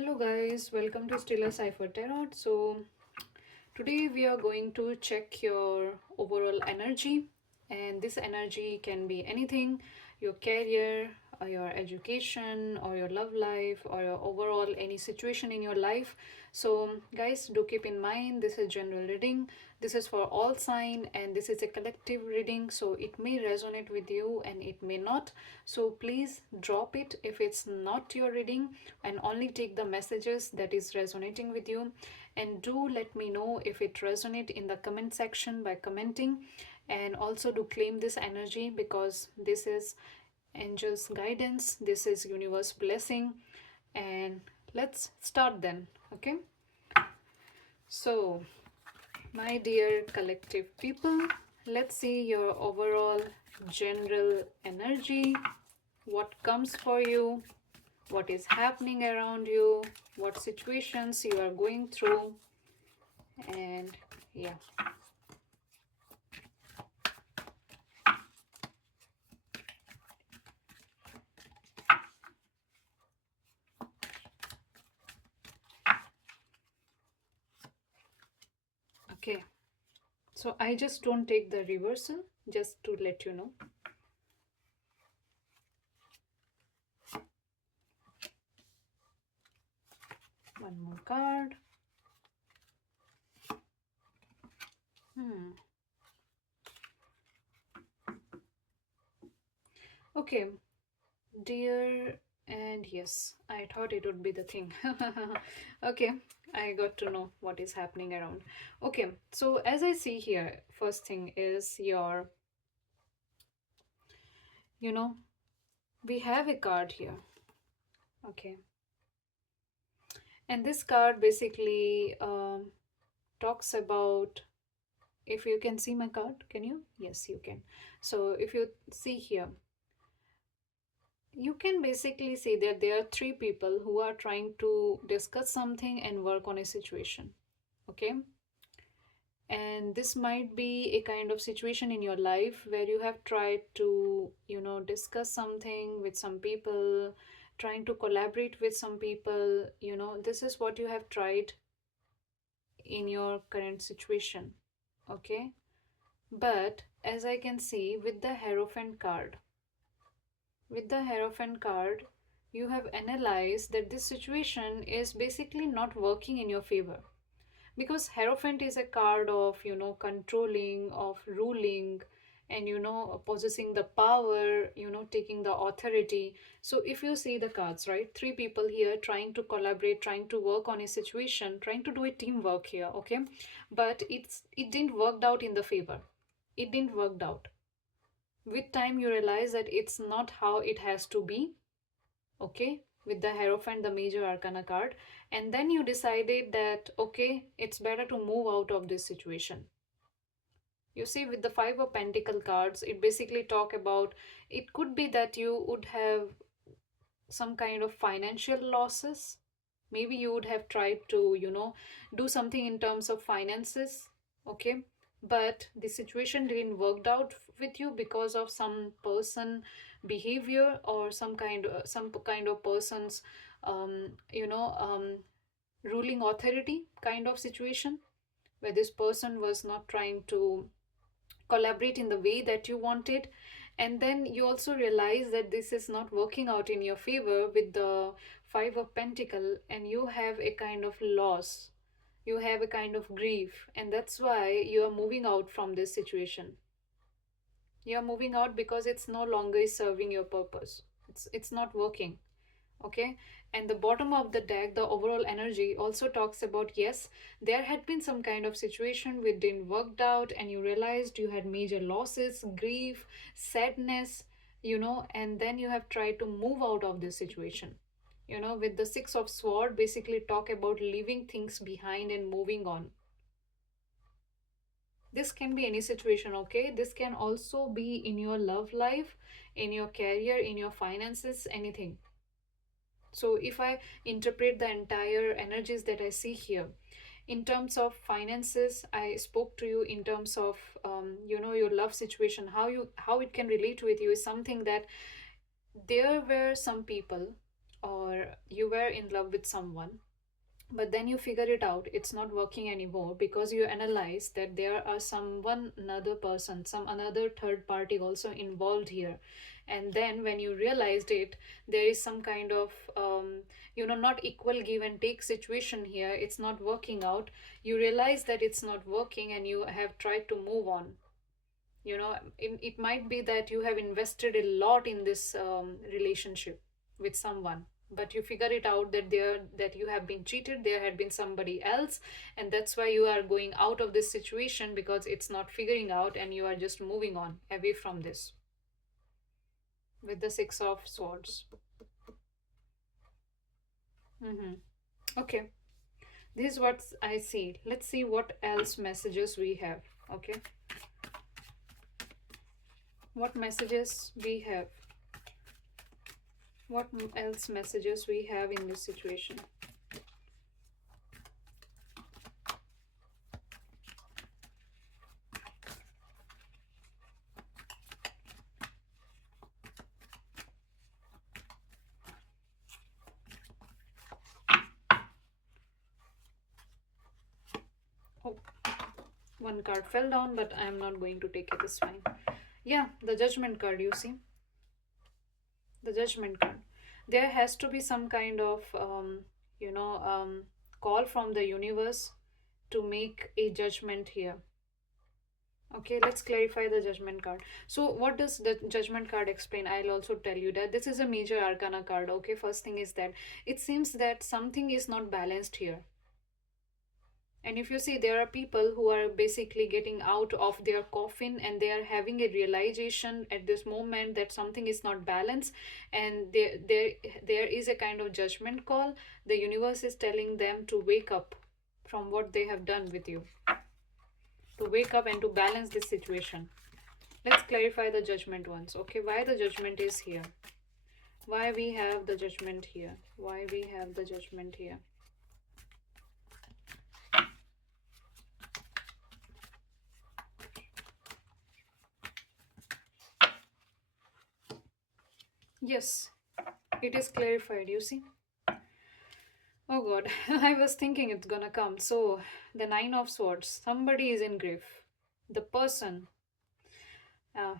Hello guys, welcome to Still a Cipher Tarot. So today we are going to check your overall energy, and this energy can be anything: your career, or your education, or your love life, or your overall any situation in your life. So guys, do keep in mind this is general reading. This is for all sign and this is a collective reading, so it may resonate with you and it may not. So please drop it if it's not your reading, and only take the messages that is resonating with you. And do let me know if it resonate in the comment section by commenting. And also do claim this energy, because this is angels guidance, this is universe blessing. And let's start then. Okay, so my dear collective people, let's see your overall general energy, what comes for you, what is happening around you, what situations you are going through. And yeah, okay, so I just don't take the reversal, just to let you know. One more card. Okay, dear, and yes, I thought it would be the thing. Okay, I got to know what is happening around. Okay, so as I see here, first thing is your, you know, we have a card here. Okay, and this card basically talks about, if you can see my card, can you? Yes, you can. So if you see here, you can basically see that there are three people who are trying to discuss something and work on a situation. Okay, and this might be a kind of situation in your life where you have tried to, discuss something with some people, trying to collaborate with some people. This is what you have tried in your current situation. Okay, but as I can see with the Hierophant card, you have analyzed that this situation is basically not working in your favor, because Hierophant is a card of, controlling, of ruling, and, possessing the power, taking the authority. So if you see the cards, right, three people here trying to collaborate, trying to work on a situation, trying to do a teamwork here. Okay, but it didn't work out in the favor. It didn't work out. With time you realize that it's not how it has to be. Okay, with the Hierophant, the major arcana card. And then you decided that, okay, it's better to move out of this situation. You see, with the Five of Pentacle cards, it basically talk about, it could be that you would have some kind of financial losses. Maybe you would have tried to, do something in terms of finances. Okay, but the situation didn't work out with you because of some person behavior, or some kind of person's um, you know um, ruling authority kind of situation, where this person was not trying to collaborate in the way that you wanted. And then you also realize that this is not working out in your favor with the Five of Pentacle, and you have a kind of loss, you have a kind of grief, and that's why you are moving out from this situation. You are moving out because it's no longer serving your purpose. It's not working. Okay, and the bottom of the deck, the overall energy also talks about, yes, there had been some kind of situation which didn't worked out, and you realized you had major losses, grief, sadness, and then you have tried to move out of this situation. With the Six of Sword basically talk about leaving things behind and moving on. This can be any situation. Okay, this can also be in your love life, in your career, in your finances, anything. So if I interpret the entire energies that I see here, in terms of finances, I spoke to you in terms of, your love situation, how it can relate with you is something that there were some people or you were in love with someone, but then you figure it out it's not working anymore because you analyze that there are someone another person, some another third party also involved here. And then when you realized it, there is some kind of not equal give and take situation here, it's not working out. You realize that it's not working and you have tried to move on. It might be that you have invested a lot in this relationship with someone, but you figure it out that you have been cheated, there had been somebody else, and that's why you are going out of this situation because it's not figuring out and you are just moving on away from this with the Six of Swords. Mm-hmm. Okay, this is what I see. Let's see what else messages we have. Okay, what messages we have, what else messages we have in this situation. Oh, one card fell down, but I'm not going to take it, it's fine. Yeah, the Judgment card, you see, the Judgment card. There has to be some kind of you know call from the universe to make a judgment here. Okay, let's clarify the Judgment card. So what does the Judgment card explain? I'll also tell you that this is a major arcana card. Okay, first thing is that it seems that something is not balanced here. And if you see, there are people who are basically getting out of their coffin and they are having a realization at this moment that something is not balanced, and there is a kind of judgment call. The universe is telling them to wake up from what they have done with you, to wake up and to balance this situation. Let's clarify the judgment once. Okay, why the judgment is here? Why we have the judgment here? Why we have the judgment here? Yes, it is clarified, you see. Oh god, I was thinking it's gonna come. So, the Nine of Swords. Somebody is in grief. The person, uh,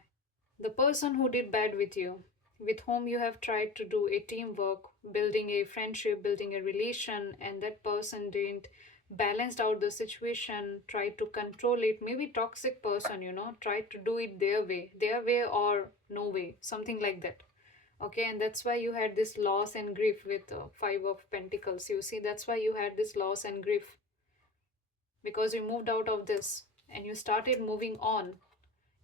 the person who did bad with you, with whom you have tried to do a teamwork, building a friendship, building a relation, and that person didn't balanced out the situation, tried to control it. Maybe toxic person, tried to do it their way or no way, something like that. Okay, and that's why you had this loss and grief with Five of Pentacles. You see, that's why you had this loss and grief, because you moved out of this and you started moving on.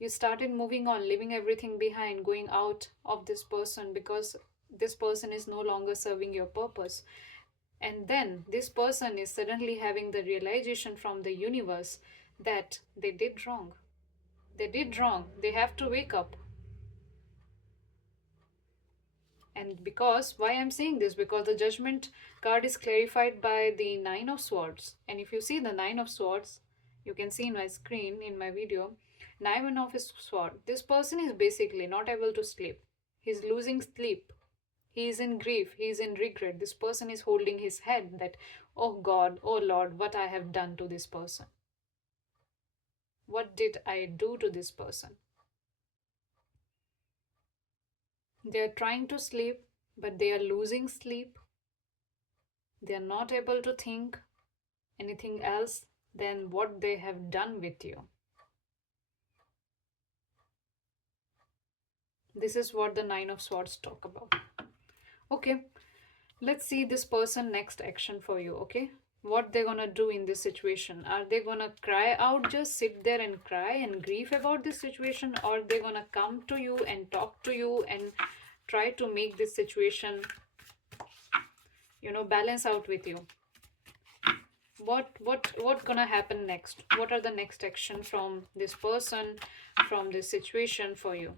You started moving on, leaving everything behind, going out of this person because this person is no longer serving your purpose. And then this person is suddenly having the realization from the universe that they did wrong. They did wrong. They have to wake up. And because, why I'm saying this, because the Judgment card is clarified by the Nine of Swords. And if you see the Nine of Swords, you can see in my screen, in my video, Nine of his sword. This person is basically not able to sleep. He's losing sleep. He is in grief. He is in regret. This person is holding his head that, oh God, oh Lord, what I have done to this person. What did I do to this person? They are trying to sleep, but they are losing sleep. They are not able to think anything else than what they have done with you. This is what the Nine of Swords talk about. Okay, let's see this person next action for you. Okay, what they're gonna do in this situation? Are they gonna cry out, just sit there and cry and grieve about this situation, or they're gonna come to you and talk to you and try to make this situation balance out with you? What gonna happen next? What are the next action from this person, from this situation for you?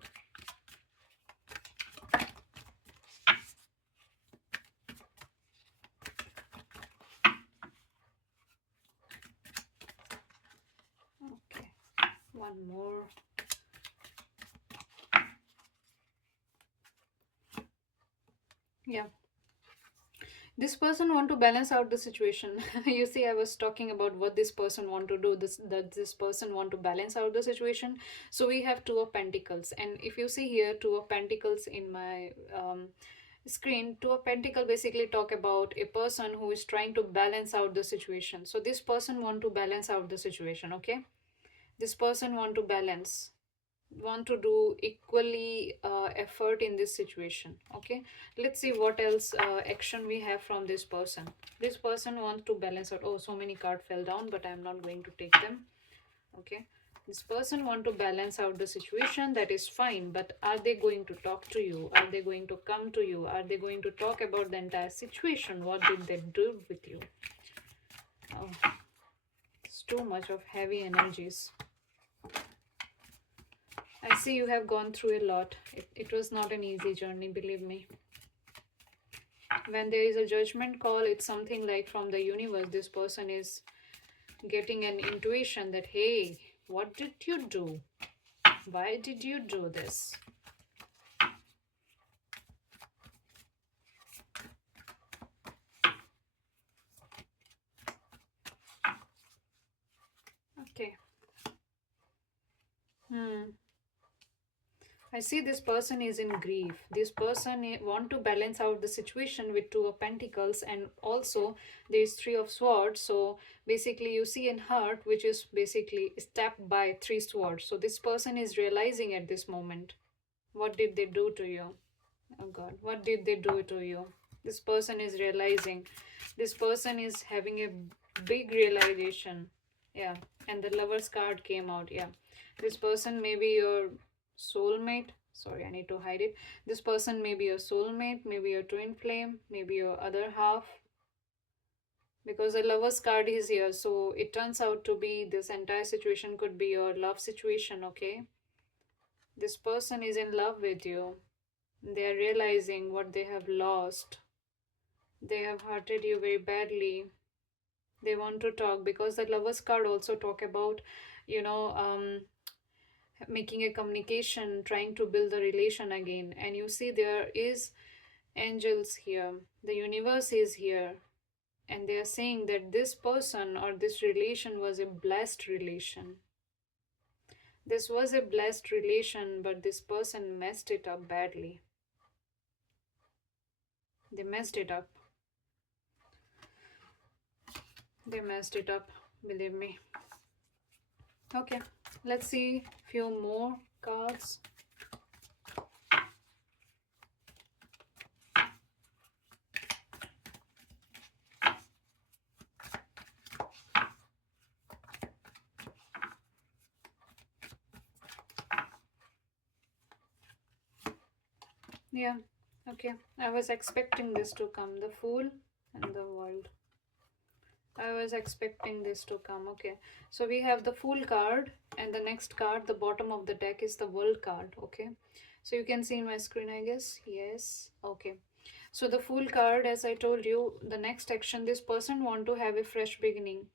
Okay, one more. Yeah, This person want to balance out the situation. You see, I was talking about what this person want to do, this person want to balance out the situation. So we have two of pentacles, and if you see here two of pentacles in my screen, two of pentacle basically talk about a person who is trying to balance out the situation. So this person want to balance out the situation, okay? This person want to balance, want to do equally effort in this situation, okay? Let's see what else action we have from this person. This person wants to balance out. Oh, so many cards fell down, but I'm not going to take them, okay? This person want to balance out the situation, that is fine, but are they going to talk to you? Are they going to come to you? Are they going to talk about the entire situation? What did they do with you? Oh, it's too much of heavy energies. I see you have gone through a lot. It was not an easy journey, believe me. When there is a judgment call, it's something like from the universe. This person is getting an intuition that, hey, what did you do? Why did you do this? Okay. I see this person is in grief. This person want to balance out the situation with two of pentacles, and also there's three of swords. So basically you see in heart, which is basically stabbed by three swords. So this person is realizing at this moment, what did they do to you? Oh God, what did they do to you? This person is realizing. This person is having a big realization. Yeah, and the Lover's card came out. Yeah, this person may be your soulmate. Sorry, I need to hide it. This person may be your soulmate, maybe your twin flame, maybe your other half. Because the Lover's card is here, so it turns out to be this entire situation could be your love situation, okay? This person is in love with you. They are realizing what they have lost. They have hurted you very badly. They want to talk, because the Lover's card also talk about, you know, making a communication, trying to build a relation again. And you see there is angels here. The universe is here. And they are saying that this person or this relation was a blessed relation. This was a blessed relation, but this person messed it up badly. They messed it up. They messed it up, believe me. Okay, let's see few more cards. Yeah, okay. I was expecting this to come. The Fool and the World. I was expecting this to come. Okay, so we have the Fool card, and the next card, the bottom of the deck, is the World card. Okay, so you can see in my screen, I guess. Yes. Okay, so the Fool card, as I told you, the next action, this person want to have a fresh beginning.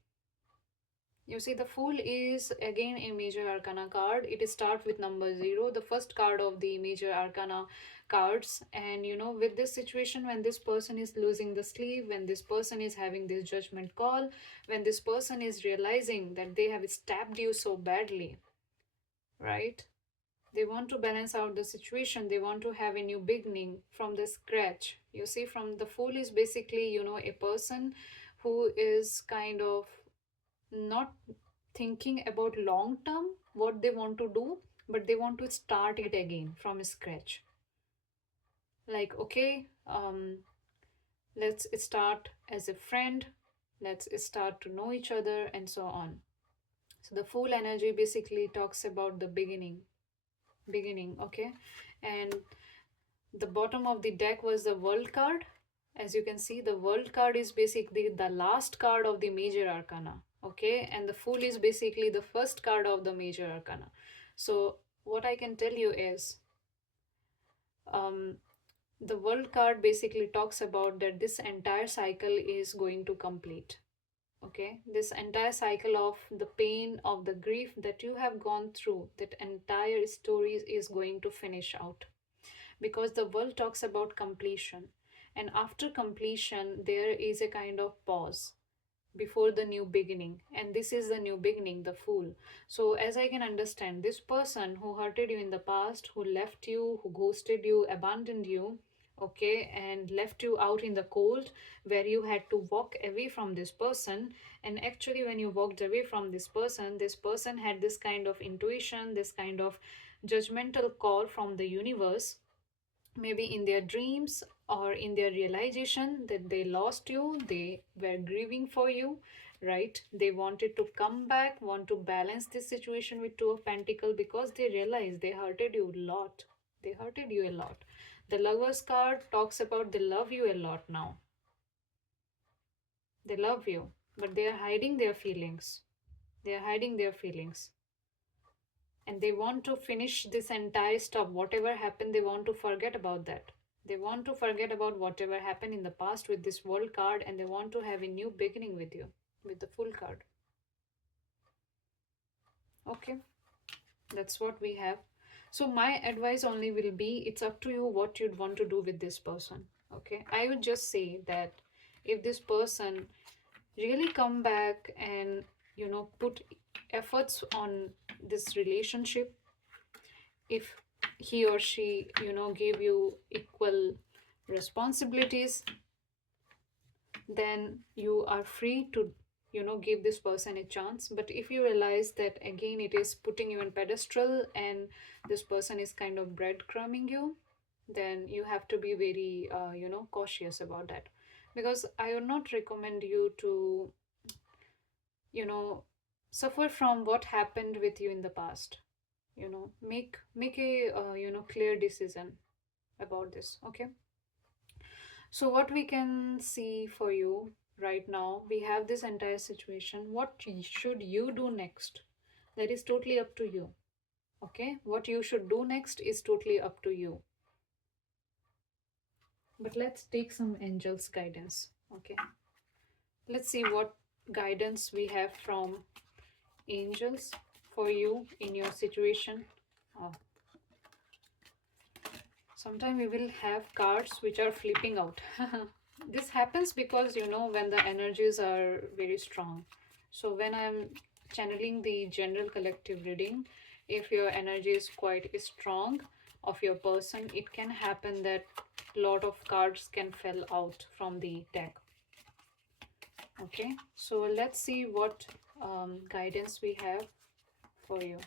You see, the Fool is again a major arcana card. It starts with number 0, the first card of the major arcana cards. And you know, with this situation, when this person is losing the sleep, when this person is having this judgment call, when this person is realizing that they have stabbed you so badly, right? They want to balance out the situation. They want to have a new beginning from the scratch. You see, from the Fool is basically, you know, a person who is kind of not thinking about long term what they want to do, but they want to start it again from scratch. Like, okay, let's start as a friend, let's start to know each other, and so on. So the Fool energy basically talks about the beginning, okay? And the bottom of the deck was the World card. As you can see, the World card is basically the last card of the major arcana, okay? And the Fool is basically the first card of the major arcana. So what I can tell you is, um, the World card basically talks about that this entire cycle is going to complete. Okay, this entire cycle of the pain, of the grief that you have gone through, that entire story is going to finish out, because the World talks about completion. And after completion, there is a kind of pause before the new beginning, and this is the new beginning, the Fool. So as I can understand, this person who hurted you in the past, who left you, who ghosted you, abandoned you, okay, and left you out in the cold, where you had to walk away from this person. And actually, when you walked away from this person had this kind of intuition, this kind of judgmental call from the universe, maybe in their dreams or in their realization that they lost you, they were grieving for you, right? They wanted to come back, want to balance this situation with Two of Pentacle, because they realized they hurted you a lot. They hurted you a lot. The Lovers card talks about they love you a lot now. They love you, but they are hiding their feelings. They are hiding their feelings, and they want to finish this entire stuff. Whatever happened, they want to forget about that. They want to forget about whatever happened in the past with this World card, and they want to have a new beginning with you with the Fool card. Okay, that's what we have. So my advice only will be, it's up to you what you'd want to do with this person. Okay, I would just say that if this person really come back and put efforts on this relationship, if he or she gave you equal responsibilities, then you are free to give this person a chance. But if you realize that again it is putting you on pedestal and this person is kind of breadcrumbing you, then you have to be very cautious about that. Because I would not recommend you to you know suffer from what happened with you in the past. Make a clear decision about this. Okay, so what we can see for you right now, we have this entire situation. What should you do next? That is totally up to you. Okay, what you should do next is totally up to you. But let's take some angels guidance. Okay, let's see what guidance we have from angels for you in your situation. Oh, sometimes we will have cards which are flipping out. This happens because when the energies are very strong. So when I'm channeling the general collective reading, if your energy is quite strong of your person, it can happen that lot of cards can fall out from the deck. Okay, so let's see what guidance we have for you.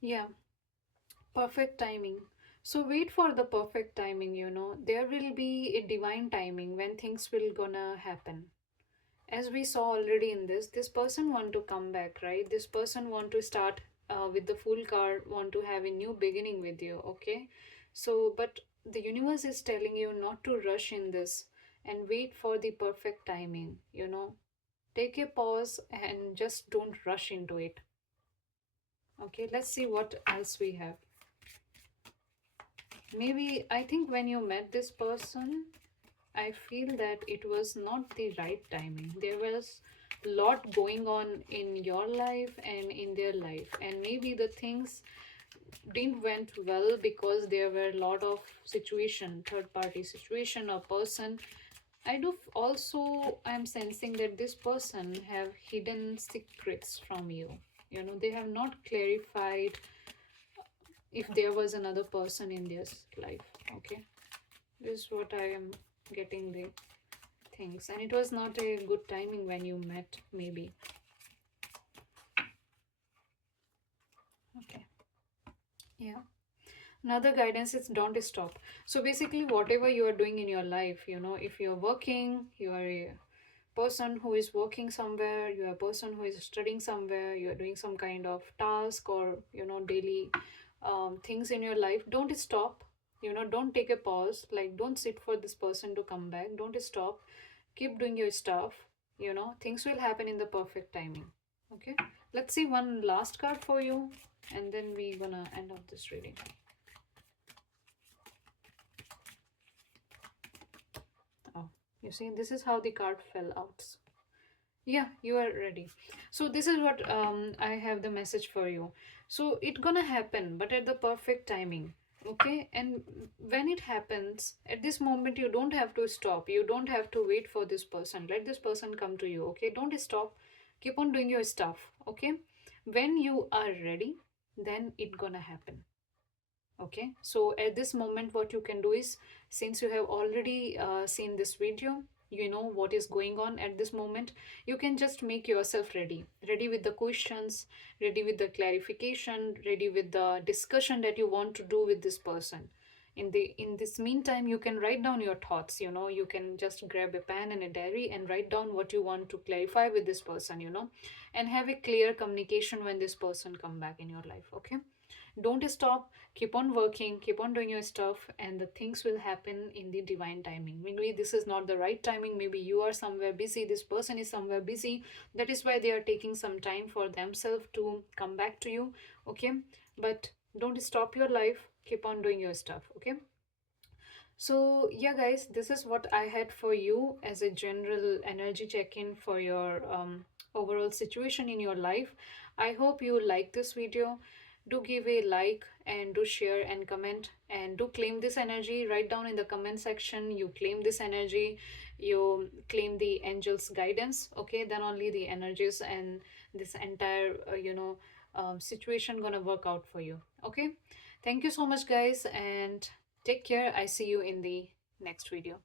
Yeah, perfect timing. So wait for the perfect timing. There will be a divine timing when things will gonna happen. As we saw already in this person want to come back, right? This person want to start with the Fool card, want to have a new beginning with you. Okay, so but the universe is telling you not to rush in this and wait for the perfect timing. Take a pause and just don't rush into it. Okay, let's see what else we have. Maybe I think when you met this person, I feel that it was not the right timing. There was a lot going on in your life and in their life, and maybe the things didn't went well because there were a lot of situation, third party situation or person. I do also, I'm sensing that this person have hidden secrets from you. They have not clarified if there was another person in their life. Okay, this is what I am getting the things, and it was not a good timing when you met, maybe. Okay, yeah, another guidance is don't stop. So basically whatever you are doing in your life, if you're working, you are a person who is working somewhere, you are a person who is studying somewhere, you are doing some kind of task or daily things in your life, don't stop. Don't take a pause, like don't sit for this person to come back. Don't stop, keep doing your stuff. Things will happen in the perfect timing. Okay, let's see one last card for you, and then we're gonna end up this reading. Oh, you see, this is how the card fell out. Yeah, you are ready. So this is what I have the message for you. So it gonna happen, but at the perfect timing. Okay, and when it happens, at this moment you don't have to stop. You don't have to wait for this person. Let this person come to you. Okay, don't stop. Keep on doing your stuff. Okay, when you are ready, then it gonna happen. Okay, so at this moment what you can do is, since you have already seen this video, you know what is going on at this moment, you can just make yourself ready with the questions, ready with the clarification, ready with the discussion that you want to do with this person. In this meantime, you can write down your thoughts. You can just grab a pen and a diary and write down what you want to clarify with this person, and have a clear communication when this person come back in your life. Okay, don't stop. Keep on working, keep on doing your stuff, and the things will happen in the divine timing. Maybe this is not the right timing, maybe you are somewhere busy, this person is somewhere busy, that is why they are taking some time for themselves to come back to you. Okay, but don't stop your life, keep on doing your stuff. Okay, so, yeah, guys, this is what I had for you as a general energy check in for your overall situation in your life. I hope you like this video. Do give a like and do share and comment and do claim this energy. Write down in the comment section you claim this energy, you claim the angels' guidance. Okay, then only the energies and this entire, situation gonna work out for you. Okay, thank you so much, guys, and take care. I see you in the next video.